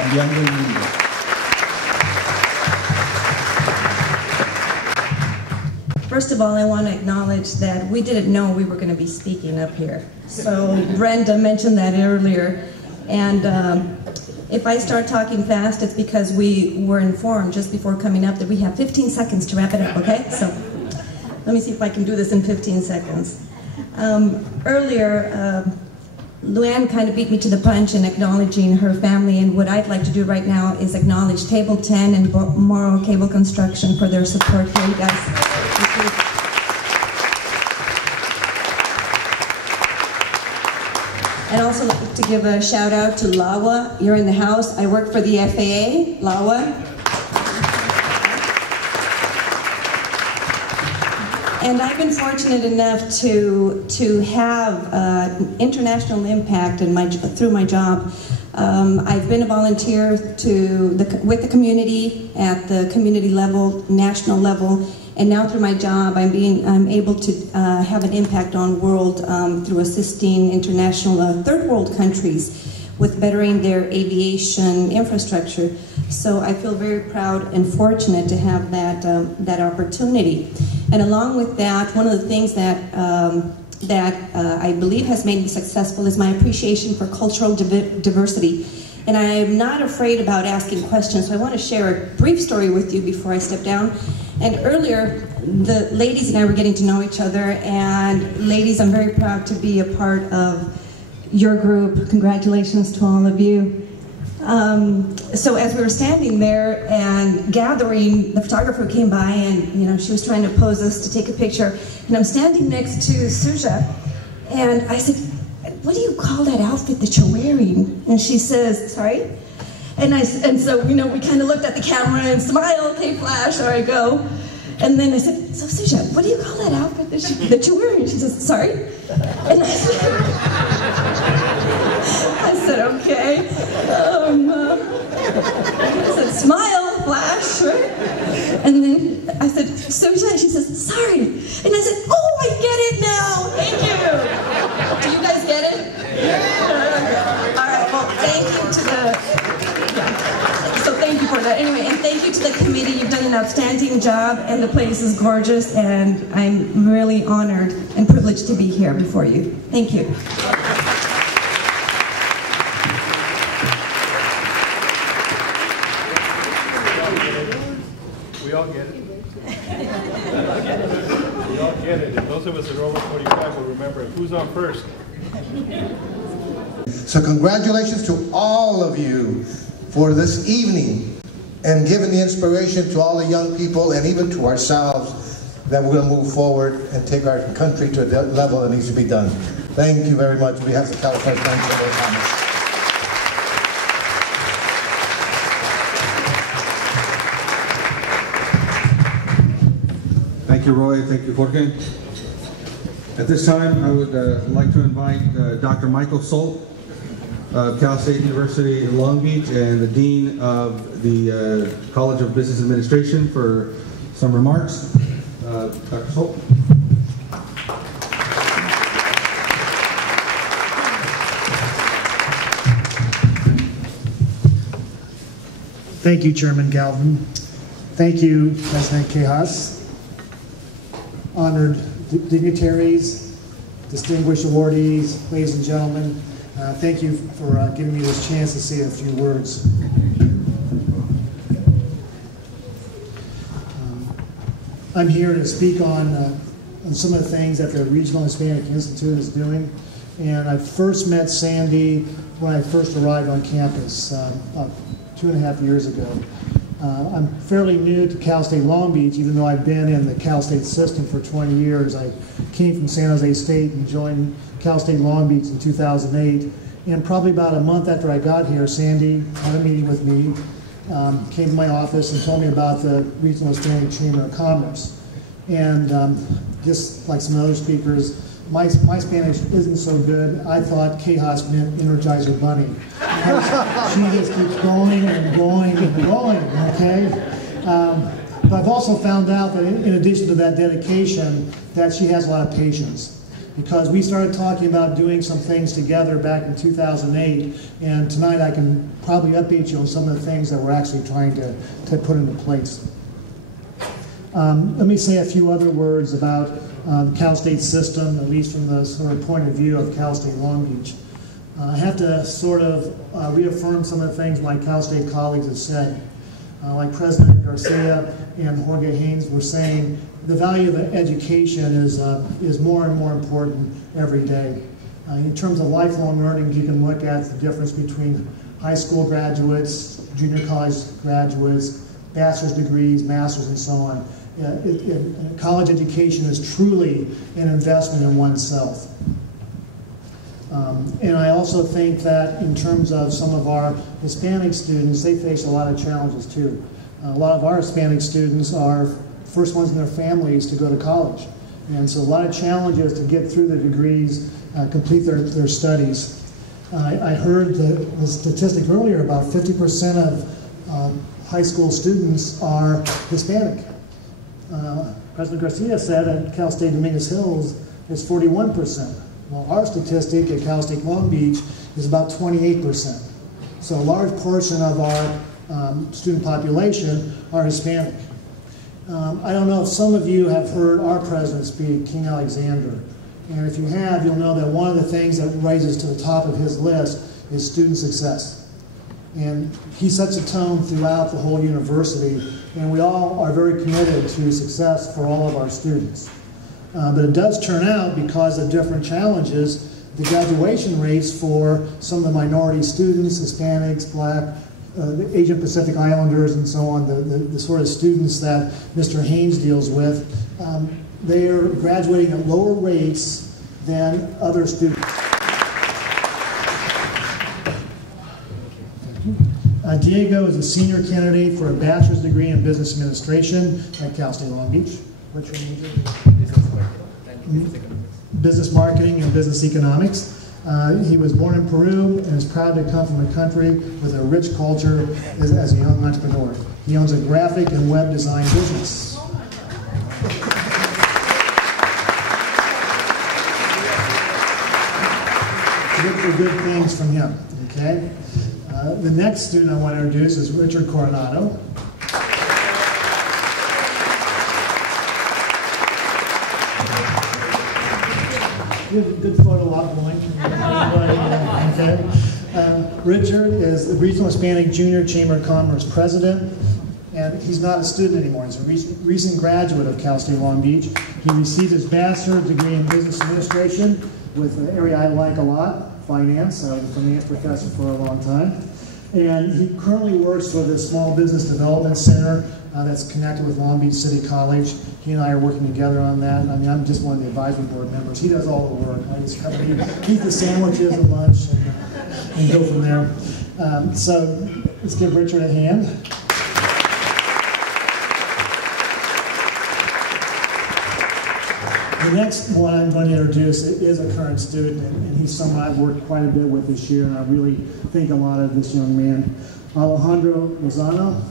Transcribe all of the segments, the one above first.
cambiando el mundo. First of all, I want to acknowledge that we didn't know we were going to be speaking up here. So Brenda mentioned that earlier. And if I start talking fast, it's because we were informed just before coming up that we have 15 seconds to wrap it up, okay? So let me see if I can do this in 15 seconds. Earlier, Luann kind of beat me to the punch in acknowledging her family, and what I'd like to do right now is acknowledge Table 10 and Morrow Cable Construction for their support here, you guys. And also like to give a shout out to Lawa. You're in the house. I work for the FAA, Lawa. And I've been fortunate enough to have international impact through my job. I've been a volunteer with the community at the community level, national level, and now through my job, I'm able to have an impact on world through assisting international third world countries with bettering their aviation infrastructure. So I feel very proud and fortunate to have that opportunity. And along with that, one of the things that I believe has made me successful is my appreciation for cultural diversity. And I'm not afraid about asking questions, so I want to share a brief story with you before I step down. And earlier, the ladies and I were getting to know each other, and ladies, I'm very proud to be a part of your group. Congratulations to all of you. So as we were standing there and gathering, the photographer came by and she was trying to pose us to take a picture, and I'm standing next to Suja, and I said, "What do you call that outfit that you're wearing?" And she says, "Sorry?" And so we kind of looked at the camera and smiled, "Okay, flash," there I go. And then I said, "So Suja, what do you call that outfit that you're wearing?" She says, "Sorry?" And I said, "Okay." I said, "Smile, flash," right? And then I said, "Suja," and she says, "Sorry." And I said, "Oh, I get it now. Thank you." Do you guys get it? Yeah. All right. Well, thank you to the. So thank you for that. Anyway, and thank you to the committee. You've done an outstanding job, and the place is gorgeous, and I'm really honored and privileged to be here before you. Thank you. We all get it. We all get it. And those of us that are over 45 will remember it. Who's on first? So congratulations to all of you for this evening and giving the inspiration to all the young people and even to ourselves that we're going to move forward and take our country to a level that needs to be done. Thank you very much. We have the California Chamber of Commerce. Thank you, Roy. Thank you, Jorge. At this time, I would like to invite Dr. Michael Solt of Cal State University in Long Beach and the Dean of the College of Business Administration for some remarks. Dr. Solt. Thank you, Chairman Galvin. Thank you, President Quejas. Honored dignitaries, distinguished awardees, ladies and gentlemen, thank you for giving me this chance to say a few words. I'm here to speak on some of the things that the Regional Hispanic Institute is doing. And I first met Sandy when I first arrived on campus about 2.5 years ago. I'm fairly new to Cal State Long Beach, even though I've been in the Cal State system for 20 years. I came from San Jose State and joined Cal State Long Beach in 2008. And probably about a month after I got here, Sandy had a meeting with me, came to my office and told me about the Regional Hispanic Chamber of Commerce. And just like some other speakers, my Spanish isn't so good. I thought Quejas meant Energizer Bunny. She just keeps going and going and going, okay? But I've also found out that in addition to that dedication, that she has a lot of patience. Because we started talking about doing some things together back in 2008, and tonight I can probably update you on some of the things that we're actually trying to put into place. Let me say a few other words about the Cal State system, at least from the sort of point of view of Cal State Long Beach. I have to sort of reaffirm some of the things my Cal State colleagues have said. Like President Garcia and Jorge Haynes were saying, the value of education is more and more important every day. In terms of lifelong learning, you can look at the difference between high school graduates, junior college graduates, bachelor's degrees, masters, and so on. College education is truly an investment in oneself. And I also think that in terms of some of our Hispanic students, they face a lot of challenges too. A lot of our Hispanic students are first ones in their families to go to college. And so a lot of challenges to get through the degrees, complete their studies. I heard the statistic earlier about 50% of high school students are Hispanic. President Garcia said at Cal State Dominguez Hills it's 41%. Well, our statistic at Cal State Long Beach is about 28%. So a large portion of our student population are Hispanic. I don't know if some of you have heard our president speak, King Alexander. And if you have, you'll know that one of the things that rises to the top of his list is student success. And he sets a tone throughout the whole university, and we all are very committed to success for all of our students. But it does turn out, because of different challenges, the graduation rates for some of the minority students, Hispanics, Black, the Asian Pacific Islanders, and so on, the sort of students that Mr. Haynes deals with, they are graduating at lower rates than other students. Diego is a senior candidate for a bachelor's degree in business administration at Cal State Long Beach. What's your major? Business marketing and business economics. He was born in Peru and is proud to come from a country with a rich culture as a young entrepreneur. He owns a graphic and web design business. Look for good things from him, okay? The next student I want to introduce is Richard Coronado. Good photo op going. Okay. Richard is the Regional Hispanic Junior Chamber of Commerce President, and he's not a student anymore. He's a recent graduate of Cal State Long Beach. He received his bachelor's degree in business administration with an area I like a lot, finance. I was a finance professor for a long time. And he currently works for the Small Business Development Center that's connected with Long Beach City College. He and I are working together on that. I mean, I'm just one of the advisory board members. He does all the work. I just come and eat the sandwiches at lunch and go from there. So let's give Richard a hand. The next one I'm going to introduce is a current student, and he's someone I've worked quite a bit with this year, and I really think a lot of this young man. Alejandro Lozano.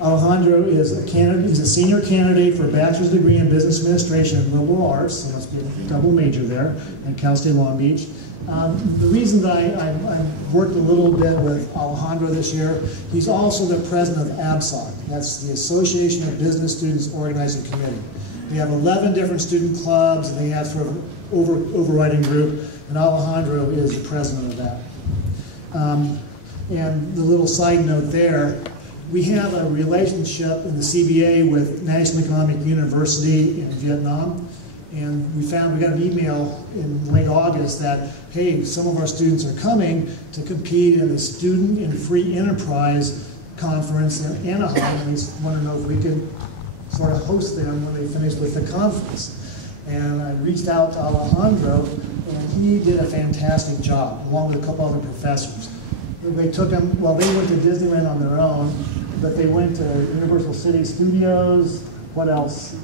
Alejandro is a candidate. He's a senior candidate for a bachelor's degree in business administration and liberal arts, so must be a double major there at Cal State Long Beach. The reason that I've worked a little bit with Alejandro this year, he's also the president of ABSOC. That's the Association of Business Students Organizing Committee. We have 11 different student clubs, and they have sort of overriding group, and Alejandro is the president of that. And the little side note there, we have a relationship in the CBA with National Economic University in Vietnam. And we got an email in late August that, hey, some of our students are coming to compete in the Student in Free Enterprise Conference in Anaheim, and they want to know if we could sort of host them when they finish with the conference. And I reached out to Alejandro, and he did a fantastic job, along with a couple other professors. They took them, well, they went to Disneyland on their own, but they went to Universal City Studios. What else?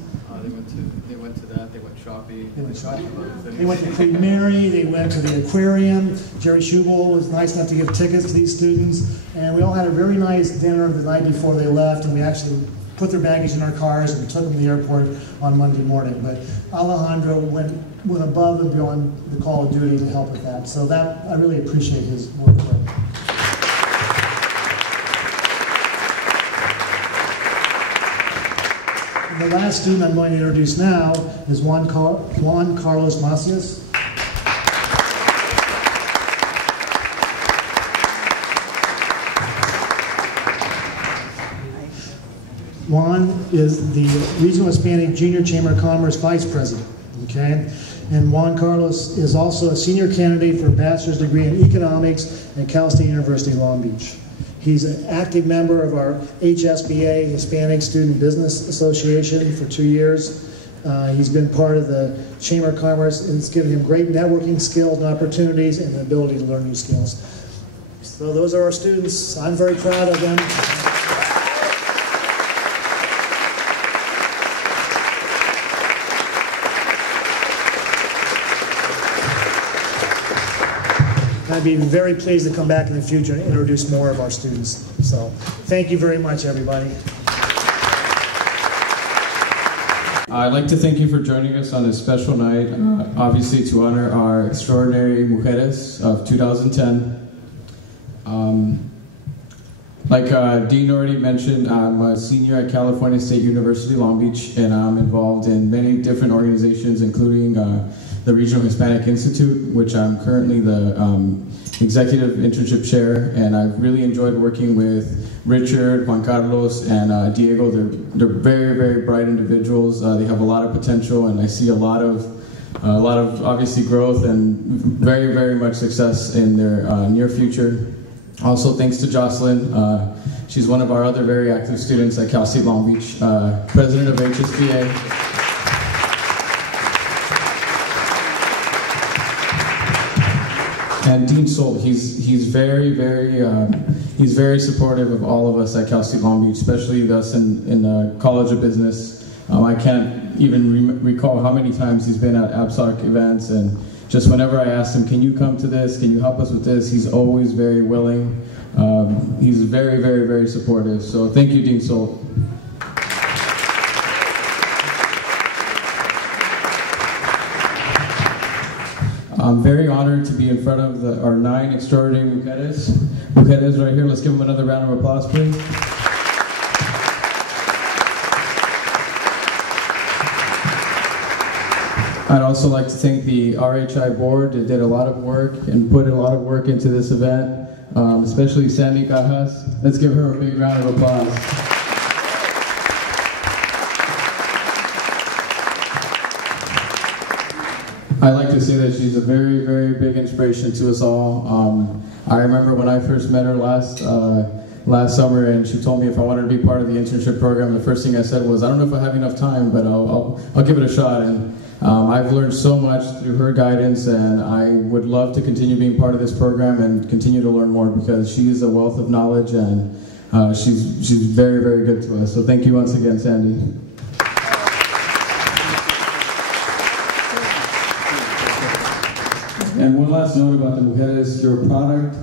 They went to that. They went shopping. They went shopping. They went to Queen Mary. They went to the aquarium. Jerry Schubel was nice enough to give tickets to these students, and we all had a very nice dinner the night before they left. And we actually put their baggage in our cars and took them to the airport on Monday morning. But Alejandro went above and beyond the call of duty to help with that. So that, I really appreciate his work for it. The last student I'm going to introduce now is Juan Carlos Macias. Juan is the Regional Hispanic Junior Chamber of Commerce Vice President, okay? And Juan Carlos is also a senior candidate for a bachelor's degree in economics at Cal State University, Long Beach. He's an active member of our HSBA, Hispanic Student Business Association, for 2 years. He's been part of the Chamber of Commerce, and it's given him great networking skills and opportunities and the ability to learn new skills. So those are our students. I'm very proud of them. I'd be very pleased to come back in the future and introduce more of our students. So thank you very much, everybody. I'd like to thank you for joining us on this special night, obviously to honor our extraordinary Mujeres of 2010. Like Dean already mentioned, I'm a senior at California State University, Long Beach, and I'm involved in many different organizations, including the Regional Hispanic Institute, which I'm currently the executive internship chair, and I've really enjoyed working with Richard, Juan Carlos, and Diego. They're very, very bright individuals. They have a lot of potential, and I see a lot of obviously growth and very, very much success in their near future. Also, thanks to Jocelyn. She's one of our other very active students at Cal State Long Beach, president of HSBA. And Dean Solt, he's very supportive of all of us at Cal State Long Beach, especially us in the College of Business. I can't even recall how many times he's been at ABSOC events, and just whenever I asked him, can you come to this, can you help us with this, he's always very willing. He's very, very, very supportive. So thank you, Dean Solt. I'm very honored to be in front of our 9 extraordinary mujeres. Mujeres right here, let's give them another round of applause, please. I'd also like to thank the RHI board that did a lot of work and put a lot of work into this event, especially Sandy Cajas. Let's give her a big round of applause. I like to say that she's a very, very big inspiration to us all. I remember when I first met her last summer, and she told me if I wanted to be part of the internship program, the first thing I said was, I don't know if I have enough time, but I'll give it a shot. And I've learned so much through her guidance, and I would love to continue being part of this program and continue to learn more, because she is a wealth of knowledge, and she's very, very good to us. So thank you once again, Sandy. And one last note about the Mujeres, you're a product.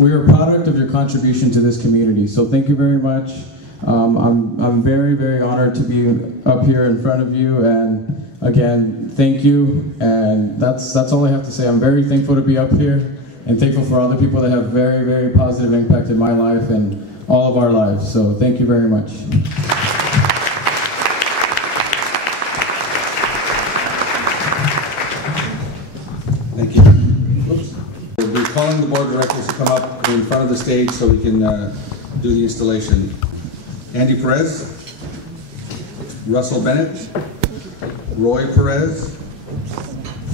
We are a product of your contribution to this community. So thank you very much. I'm very, very honored to be up here in front of you, and again, thank you. And that's all I have to say. I'm very thankful to be up here, and thankful for all the people that have very, very positive impact in my life and all of our lives. So thank you very much. Thank you. Oops. We'll be calling the board directors to come up in front of the stage so we can do the installation. Andy Perez, Russell Bennett, Roy Perez,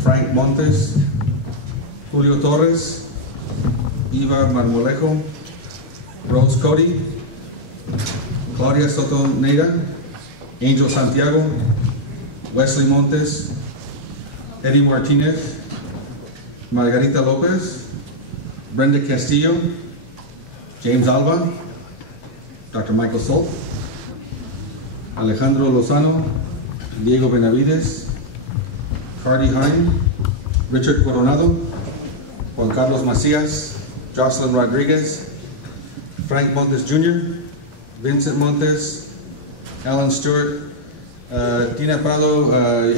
Frank Montes, Julio Torres, Eva Marmolejo, Rose Cody, Claudia Soto Neira, Angel Santiago, Wesley Montes, Eddie Martinez, Margarita Lopez, Brenda Castillo, James Alba, Dr. Michael Solt, Alejandro Lozano, Diego Benavides, Cardi Hine, Richard Coronado, Juan Carlos Macias, Jocelyn Rodriguez, Frank Montes Jr., Vincent Montes, Alan Stewart, Tina Palo,